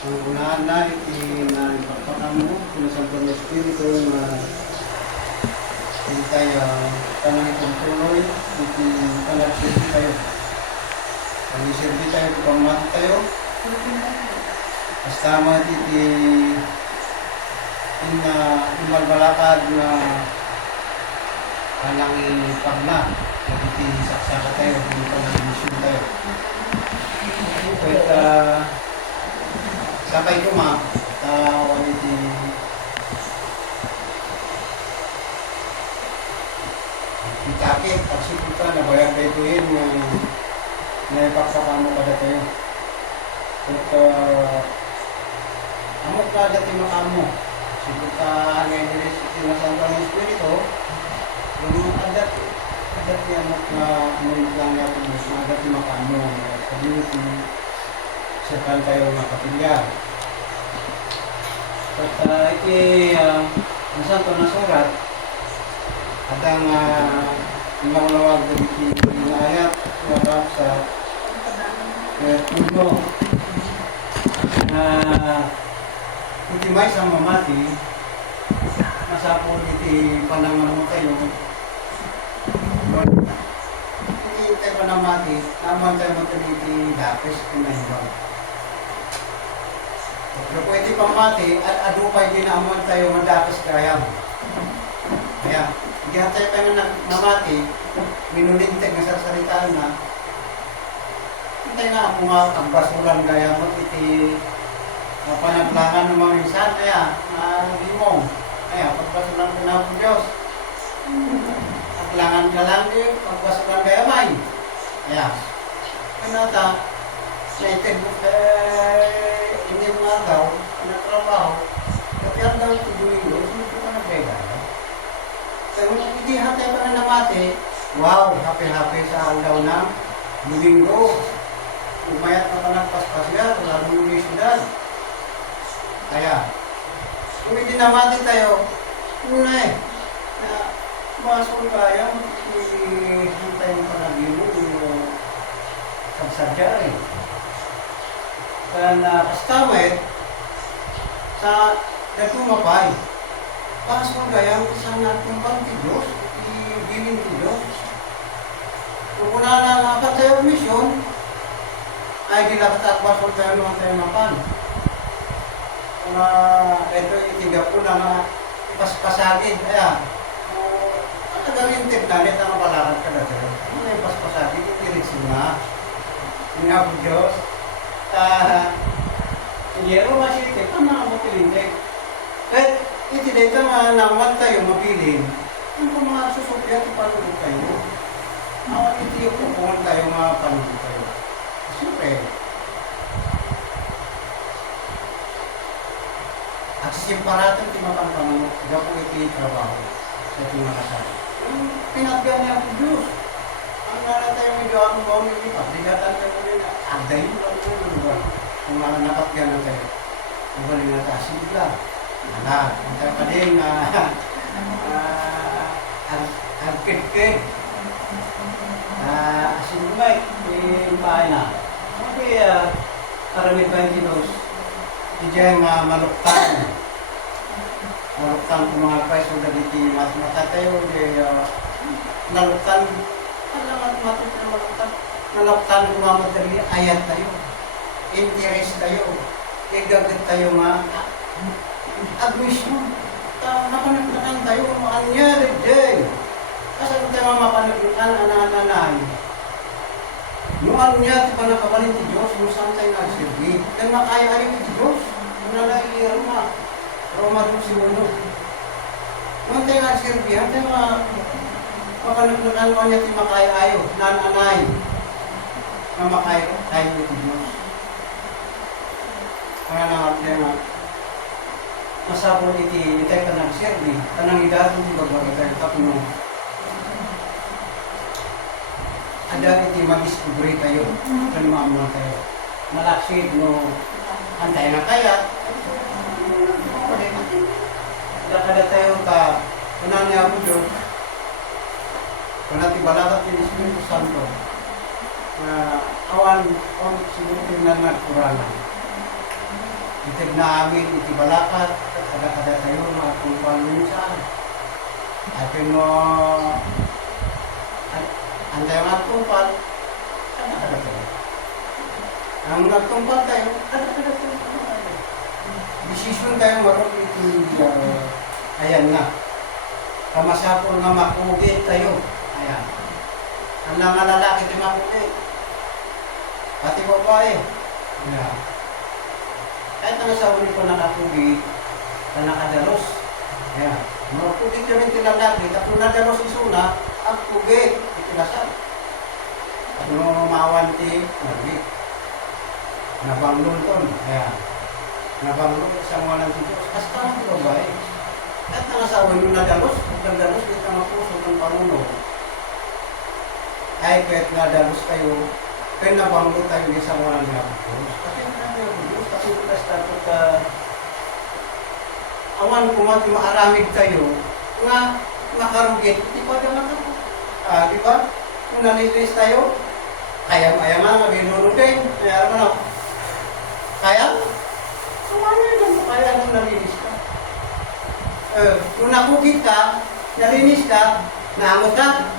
Ang unahan na, iti na ipagpakan mo, pinasantong na Espiritu na hindi tayo tanang itong tuloy, iti panagsilbi tayo. Pag-isilbi tayo, iti pamati tayo. Basta mo iti imalbalakad na kanang ipagna, iti saksaka tayo, hindi panag-imisyon tayo. Pwede sakay ko ma, tawag iti itakit, pagsipita na bayag na ituin na ipagpakamo kada tayo. At amot na dati makamo. Sipita ngayon nila sinasamba ng Espiritu, yung adat niya amot na amunit lang niya kung mas adat ni makamo. Community, sirkan tayo mga kapilya. At nasan ito nasurat, at ang inawalawag na ayat na sa puno na itimay sa mamati, masapon iti panangamot tayo. Hindi tayo panamati, naman tayo mataliti dapis pinahibang. Pero kung iti pamati, at adupay ginaamuan tayo madapis kayam. Kaya, hindi tayo tayo namati, minulintag na sarsaritaan na, hindi na ako nga ang basulan gaya mo, iti panaglangan ng mga minsan, kaya, limong, kaya, pagbasulan ka na po Diyos. Paglangan ka lang din, pagbasulan kaya may. Kaya, kanata, naitid mo hindi mo nga daw, nagtrabaho, kaya daw ito Domingo, hindi ko pa nagregalo. Pero hindi hatay pa na namati, wow, happy-happy sa daw ng Domingo. Umayat na pa nagpaspas yan, wala nung siyudad. Kaya, kung hindi namati tayo, una na masol kaya, hintay mo pa na biro, pagsadya Dan kastamay sa nagtumapay. Pasol gayang isang natumpang ti Diyos, ibiling ti Diyos. Kung wala na nakat tayo misyon, ay dilakat pasol tayo naman tayo mapan. Kung ito itiga po na ipaspasagin, kaya talagang intip na nito ang palaran ka na tayo. Ano na ipaspasagin, itiritsin na. Nga po Diyos. Yero masih kita na makilindig. Kahit iti dito naman tayo mabilin, ang mga susupya ito panulog tayo. Awan iti upuan tayo mga panulog tayo. Siyempre. At sisimparatan iti mapangpamanok, gapong iti trabaho sa iti makasali. Pinagyan niya ang Diyos. Ang nara tayo medyo ang bawang iti pabrigatan tayo rin. Agday mo lang ito lugar. Kung nakapagyan na tayo. Kung galing na tasigla. Anak, ang tayo pa din agkid-kid. Asinumay, yung pahay na. Okay, karamid ba yung ginos? Diyan maluktan. Maluktan kung mga pais, o dagiti mas matatayo, naluktan. Alam matatayo na maluktan. Naluktan kung mga madali, ayat tayo. Interest tayo. Igagat tayo nga. Admission. Napanaglakan tayo. Anya, Jay. Kasi kung tayo mapanaglakan, anan-anay. Yung anya, di pa nakabalin ti Diyos, yung saan tayo nagsirgi. Kaya makaya-ayo ti Diyos. Yung nalagi Roma. Roma rin si Mundo. Yung tayo nagsirgi, ang tayo mapanaglakan mo niya ti makaya-ayo. Nan-anay. Na makaya-ayo ti Diyos. Kaya na masapon iti tayo ka nagsirgi. Kanang idatong ti bagbagay tayo kapno. Ada iti mag-discovery tayo, kanimamula tayo. Malaksid no, antay na kaya. Kada tayo ka, kunan niya ako doon. Kung balagat ni Espiritu Santo, awan, siguro tingnan na kurana. Itig na amin, iti balakat, kada-kada tayo, mga kumpal minsan. At yun mo, ang tayo mga kumpal, kada-kada tayo. Ang nagkumpal tayo, kada-kada tayo. Desisyon tayo marunong iti, ayan nga. Kamasapol nga makugit tayo. Ayan. Ang mga lalaki di makugit. Pati babae. Ayan. Kahit ang asawa niyo po nakapugit, na nakadalos. Ayan. Makugit kami tilalaki, tapos nadalos isuna, ang pugit, itilasan. At nung mawanti, nagit. Nabanglon ton. Ayan. Nabanglon sa mga ng Diyos. Hasta ang babae. At ang asawa nyo nadalos, nagdalos dito ang puso ng panuno. Ay, kahit nadalos kayo, kaya nabanglo tayo ng isang walang Diyos. Kasi namin ang Diyos, kasi bukas tapos awan kumati maaramid kayo, nga makarugit, di pa naman ako. Di ba? Kung nanilis tayo, kaya nga, maginuro din. Kaya naman ako. Kaya? Kumano yun, kaya nung nanilis ka. Kung nakukit ka, nalinis ka, naangot ka,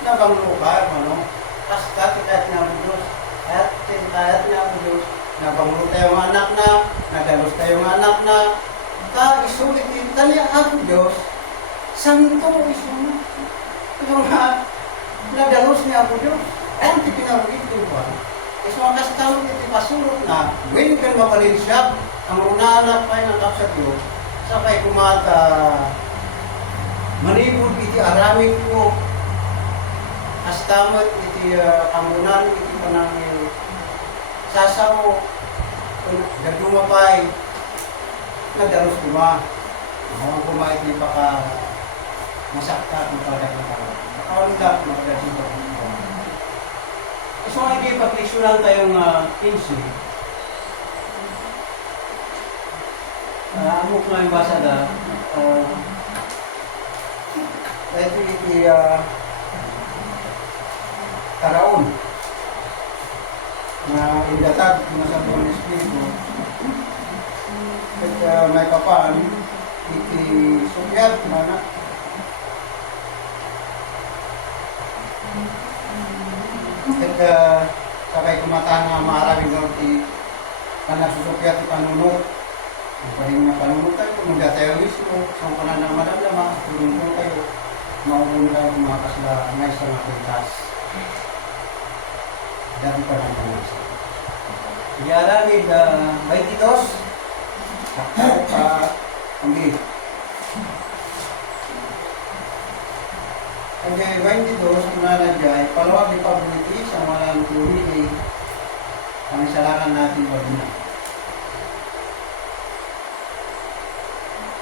nabanglo ka, ano? Basta kahit nga ang Diyos, kahit nga ang Diyos, nabanglo tayo ng anak na, nadalos tayo ng anak na, isulit din tali ang Diyos, santo isulit. Yung nadalos niya ang Diyos, ang tipinarugit din ba? Iso ang kastalog iti pasulot na, when ka mapalin siya, ang unaanak pa ng kapsa Diyos, sabay kumata, manibod iti aramid ko, kastamot iti amunan iti panangin, sasaw, nagdumapay, nadalos kuma. Ang kuma iti baka masakta, makadak na tao. Makawandak, makadak na tao. So, hindi pag-isulan tayong kinsi. Amok na yung basa na, ito iti karaon na indatag na sa Tuhan Espiritu at may kapaan iti sukyat mana at sakay kumatahan nga maarami ng iti nagsusukyat iti panunod. Paling na panunod tayo, mag-tayo mismo, sa kanan ng madamdama, tulong po tayo, maubun tayo kumakas na ngay sa mga pintas. Dati pa lang panas. Iyalamid, 22, taktaw pa, ambil. Okay, 22, kunanagay, palawag ni Pabuliti sa malang turili, ang isalakan natin pa din.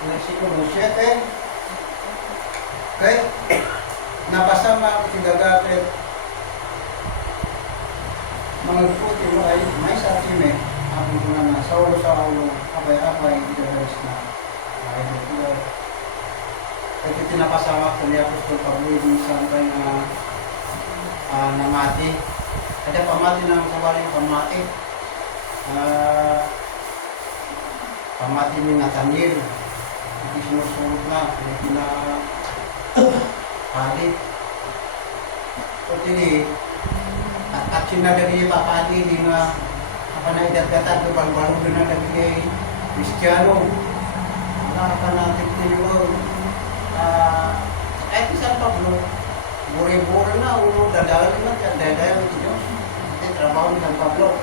Versikulo 7, kay napasama ko tinagakit mga puti mo ay may sa time ang mga na sa ulo abay-abay idealis na ay dito ito tinapasama ko ni Apostol Pablo sampay na namati ada pamati ng kawaling pamati ni Nathaniel. Hindi sinusunod na, hindi na palit. So, tini, at sinagagi papati, hindi na kapanaidat-gatag, balbalo na nagigay Kristiyano. Wala ka natin tiniwag. Kahit isang Pablo, buri-buri na, ulo, dadalin na, dadalin na Diyos. Hindi, trabaho ni Pablo.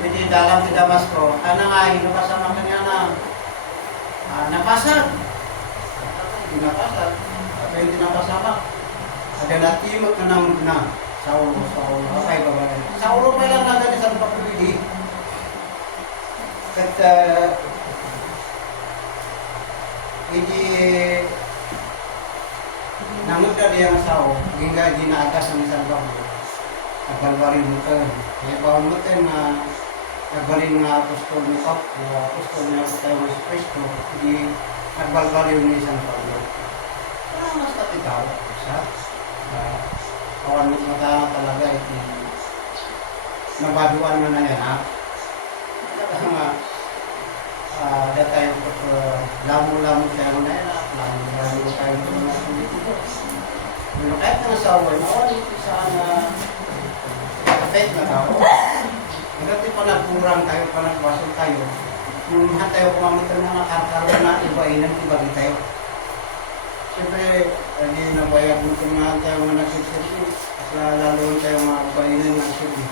Hindi dalam di Damasco, nga, hinapasama kanya na napasag. Hindi napasag. At hindi napasama. Ada natimot na namun na. Saulo. Okay, babae. Saulo pa lang natin isang pagpili. At hindi namut na diyang sao. Hindi ginaagas ang isang bago. Nagbalwarin mo ka. Kaya bawang mo tayo na nagbalin nga apostol ni Pap, apostol niya sa tayo ng Kristo, hindi nagbalbaliw ni isang Pablo. Mas katitaw sa kawan mo mata talaga iti nabaduan na yan ha. ada tayo lamo-lamo tayo na yan, lamo-lamo tayo ng mga politiko. Pero kahit na sa away, mawali sana effect na tao. Hanggang pa nagkurang tayo, pa nagbasol tayo, yung lahat tayo kumamit ng mga karkaroon na ibainan, ibagi tayo. Siyempre, hindi nabayag mo itong mga tayo mga nagsisirti, lalo tayo mga ibainan ng sirti.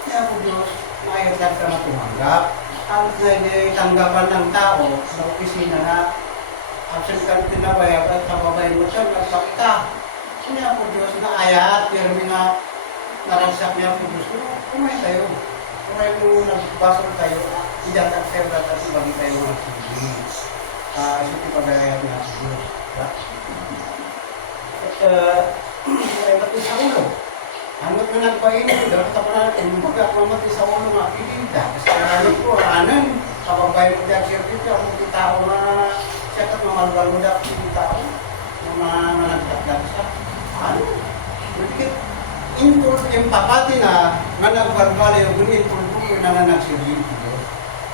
Kaya po Diyos, maayagad ka na tumanggap. Ang tanggapan ng tao sa opisina na absent ka rin tinabayag at kababayan mo siya, nagpakita. Kaya po Diyos, na ayat, pero nga naragsak niya po Diyos, kumay tayo. Kumay mo nagbasol tayo, idatag tayo at ibagi tayo ng sili. Ito ipagayag niya po Diyos. At mati sa ulo. Ano't na nagpainin, dapat ako natin, baga ako mati sa ulo nga, ilinda. Kasi ano po, anan, kababayan mo dyan, siyempre ito, ang mga tao na siya at mamalwal mo dyan, ang tao, yung mga nagdagdag siya. Ano? Impapati na nga nagbalbali o gunin pulpulo na nga nagsilin ko.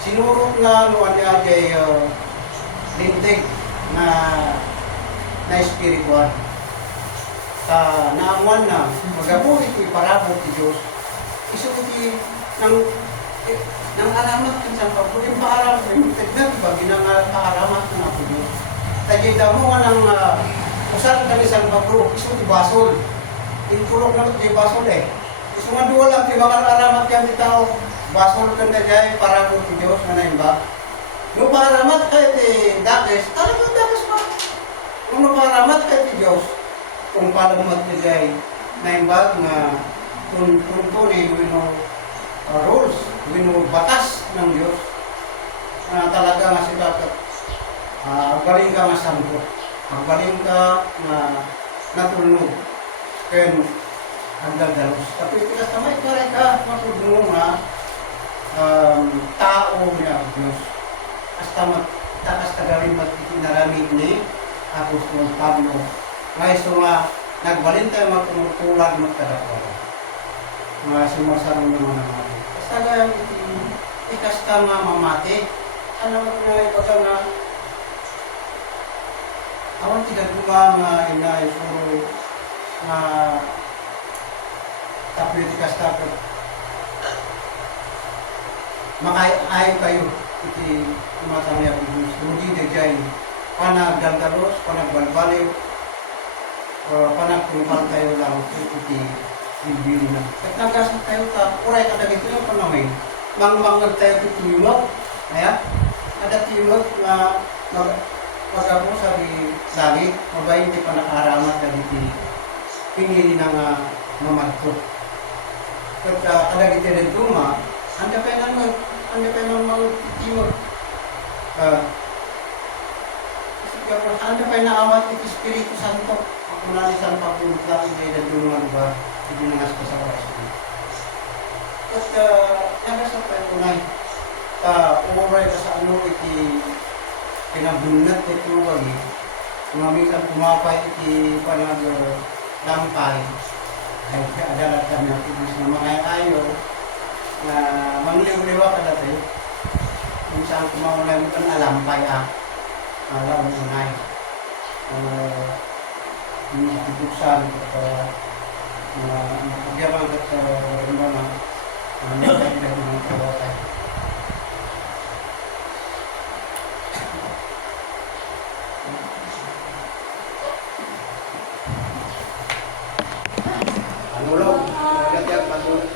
Sinurot na noon niya kay lintig na espiritual. Naamuan na, magabo ito iparabot ni Diyos. Isuti ng alamat ng San Pablo, yung paaramat, yung tignan, diba, ginang-paaramat ng ako Diyos. Tagida mo nga ng usan kami San Pablo, isuti basol. Inpulok na ito basol eh. Isu nga duwa lang, di mga alamat yan dito, basol ka na dyan, parabot ni Diyos na naimba. Nung paaramat kahit dakes, talagang dakes pa. Nung paaramat kahit Diyos, kung paano matigay na imbag na tunto ni rules, batas ng Diyos na talaga nga sila galing ka nga sampo, galing ka na natulog kaya ang dadalos. Tapi tigas tamay karay ka matulog nga tao niya Diyos. Hasta takas tagarin magtitinaramig ni Apostol Pablo. Ngayon so nagbalin tayo magtumutulag magkadakwala. Mga sumasarong naman naman. Basta nga ikas ka nga mamati. Ano nga ibaga nga awan tigaguma nga inay puro nga tapitikas tapos makaayo kayo iti umatangya ko hindi na dyan panagdaldalos, panagbalbaliw panagtrupan tayo lang iti bilbil na. At nagasan tayo ka, uray ka na gito yung panawin. Mangmangag tayo tutulog. Kaya, ada tulog na mag-apo sa langit, mabayin di pa nakaramat na dito. Pinili na nga mamadto. At kada gito rin tuma, anda kayo nang magtitimog. Anda kayo naawat iti Espiritu Santo. Ako na ni San Pablo lang hindi na dungan ba, hindi na ngas ko sa oras ko. At nagasap tayo kunay, umuray ka sa ano iti pinabunat iti wagi, kumamitan kumapay iti panag-lampay, ay adalat kami ang tibis na mga ayo, na mangliw-liwa ka dati, kung saan kumaulay mo kang alampay alam mo unay. Hindi buksan at napagyaman at rimana nakakailan ng kawatay. Anulog, nagatiag patulog.